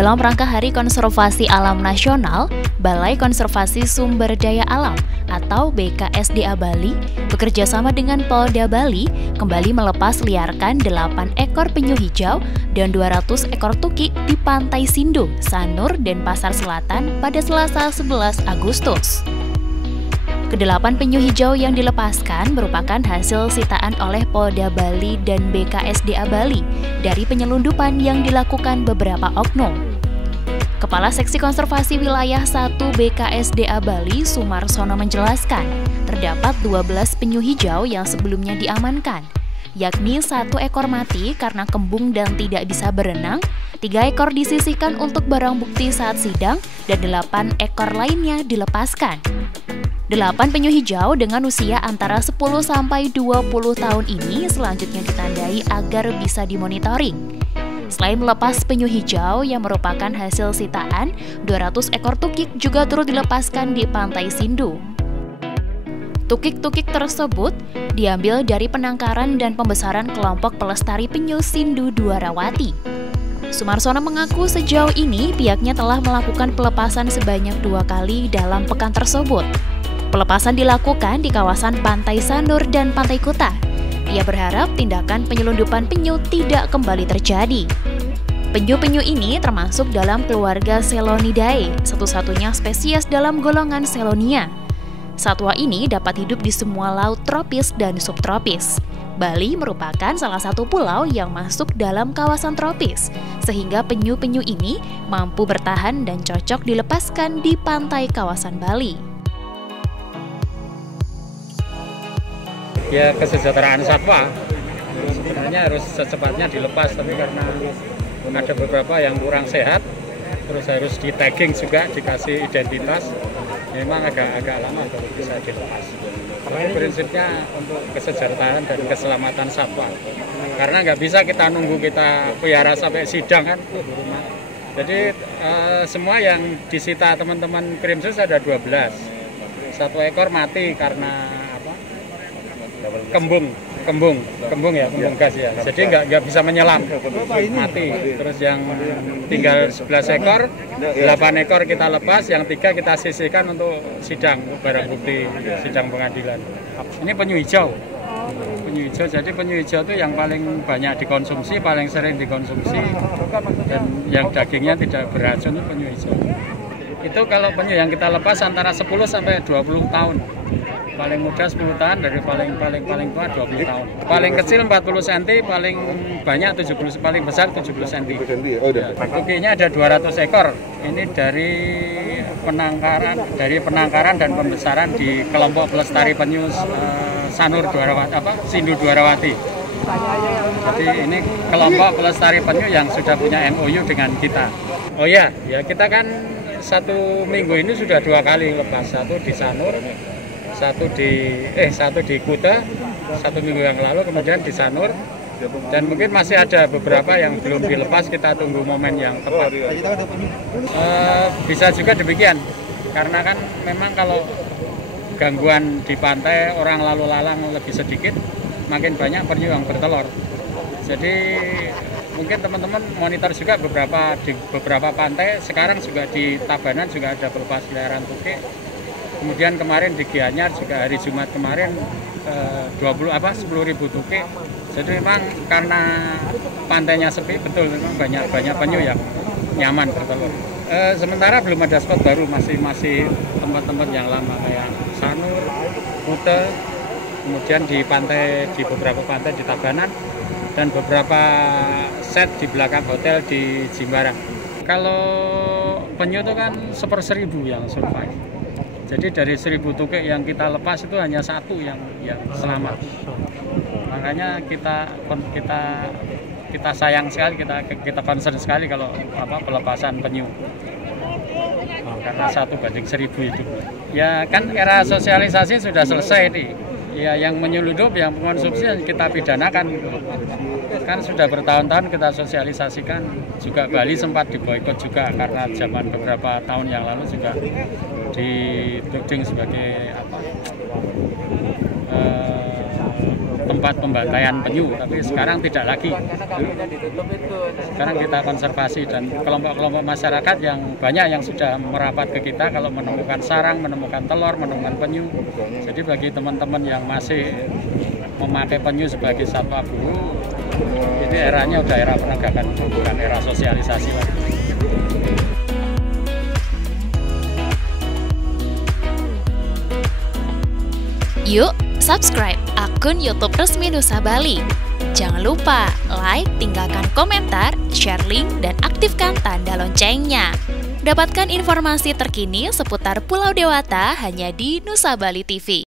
Dalam rangka Hari Konservasi Alam Nasional, Balai Konservasi Sumber Daya Alam atau BKSDA Bali bekerja sama dengan Polda Bali kembali melepas liarkan 8 ekor penyu hijau dan 200 ekor tukik di Pantai Sindu, Sanur, Denpasar Selatan pada Selasa 11 Agustus. Kedelapan penyu hijau yang dilepaskan merupakan hasil sitaan oleh Polda Bali dan BKSDA Bali dari penyelundupan yang dilakukan beberapa oknum. Kepala Seksi Konservasi Wilayah 1 BKSDA Bali, Sumarsono menjelaskan, terdapat 12 penyu hijau yang sebelumnya diamankan, yakni 1 ekor mati karena kembung dan tidak bisa berenang, 3 ekor disisihkan untuk barang bukti saat sidang, dan 8 ekor lainnya dilepaskan. 8 penyu hijau dengan usia antara 10 sampai 20 tahun ini selanjutnya ditandai agar bisa dimonitoring. Selain melepas penyu hijau yang merupakan hasil sitaan, 200 ekor tukik juga turut dilepaskan di Pantai Sindu. Tukik-tukik tersebut diambil dari penangkaran dan pembesaran kelompok pelestari penyu Sindu Dwarawati. Sumarsono mengaku sejauh ini pihaknya telah melakukan pelepasan sebanyak 2 kali dalam pekan tersebut. Pelepasan dilakukan di kawasan Pantai Sanur dan Pantai Kuta. Ia berharap tindakan penyelundupan penyu tidak kembali terjadi. Penyu-penyu ini termasuk dalam keluarga Selonidae, satu-satunya spesies dalam golongan Selonia. Satwa ini dapat hidup di semua laut tropis dan subtropis. Bali merupakan salah satu pulau yang masuk dalam kawasan tropis, sehingga penyu-penyu ini mampu bertahan dan cocok dilepaskan di pantai kawasan Bali. Ya, kesejahteraan satwa sebenarnya harus secepatnya dilepas, tapi karena ada beberapa yang kurang sehat, terus harus di tagging juga, dikasih identitas, memang agak lama baru bisa dilepas. Tapi prinsipnya untuk kesejahteraan dan keselamatan satwa, karena nggak bisa kita nunggu kita pelihara sampai sidang kan. Jadi semua yang disita teman-teman Krimsus ada 12, 1 ekor mati karena kembung gas ya. Jadi nggak bisa menyelam, mati. Terus yang tinggal 11 ekor, 8 ekor kita lepas, yang 3 kita sisihkan untuk sidang barang bukti sidang pengadilan. Ini penyu hijau. Jadi penyu hijau itu yang paling banyak dikonsumsi, paling sering dikonsumsi, dan yang dagingnya tidak beracun itu penyu hijau. Itu kalau penyu yang kita lepas antara 10 sampai 20 tahun. Paling muda 10 tahun, dari paling tua 20 tahun. Paling kecil 40 cm, paling banyak 70, paling besar 70 cm. Tukiknya ada 200 ekor. Ini dari penangkaran dan pembesaran di kelompok pelestari penyu Sanur Dwarawati, Sindu Dwarawati. Jadi ini kelompok pelestari penyu yang sudah punya MOU dengan kita. Oh ya, kita kan 1 minggu ini sudah 2 kali lepas, 1 di Sanur, satu di Kuta 1 minggu yang lalu, kemudian di Sanur, dan mungkin masih ada beberapa yang belum dilepas, kita tunggu momen yang tepat. Bisa juga demikian, karena kan memang kalau gangguan di pantai, orang lalu lalang lebih sedikit, makin banyak penyu yang bertelur. Jadi mungkin teman-teman monitor juga di beberapa pantai. Sekarang juga di Tabanan juga ada pelepas liaran tukik. Kemudian kemarin di Gianyar juga hari Jumat kemarin 10.000 tukik. Jadi memang karena pantainya sepi, betul memang banyak penyu yang nyaman bertelur. Sementara belum ada spot baru, masih tempat-tempat yang lama kayak Sanur, Kuta, kemudian di beberapa pantai di Tabanan, dan beberapa set di belakang hotel di Jimbaran. Kalau penyu itu kan 1/1000 yang survive. Jadi dari 1000 tukik yang kita lepas itu hanya 1 yang selamat. Makanya kita sayang sekali, kita concern sekali kalau pelepasan penyu. Karena 1/1000 itu. Ya kan era sosialisasi sudah selesai nih. Ya yang menyelundup, yang mengkonsumsi kita pidanakan. Kan sudah bertahun-tahun kita sosialisasikan. Juga Bali sempat diboikot juga karena zaman beberapa tahun yang lalu juga dituding sebagai tempat pembantaian penyu, tapi sekarang tidak lagi. Sekarang kita konservasi, dan kelompok-kelompok masyarakat yang banyak yang sudah merapat ke kita kalau menemukan sarang, menemukan telur, menemukan penyu. Jadi bagi teman-teman yang masih memakai penyu sebagai satwa buru, ini eranya udah era penegakan, bukan era sosialisasi lagi. Yuk, subscribe akun YouTube resmi Nusa Bali. Jangan lupa like, tinggalkan komentar, share link, dan aktifkan tanda loncengnya. Dapatkan informasi terkini seputar Pulau Dewata hanya di Nusa Bali TV.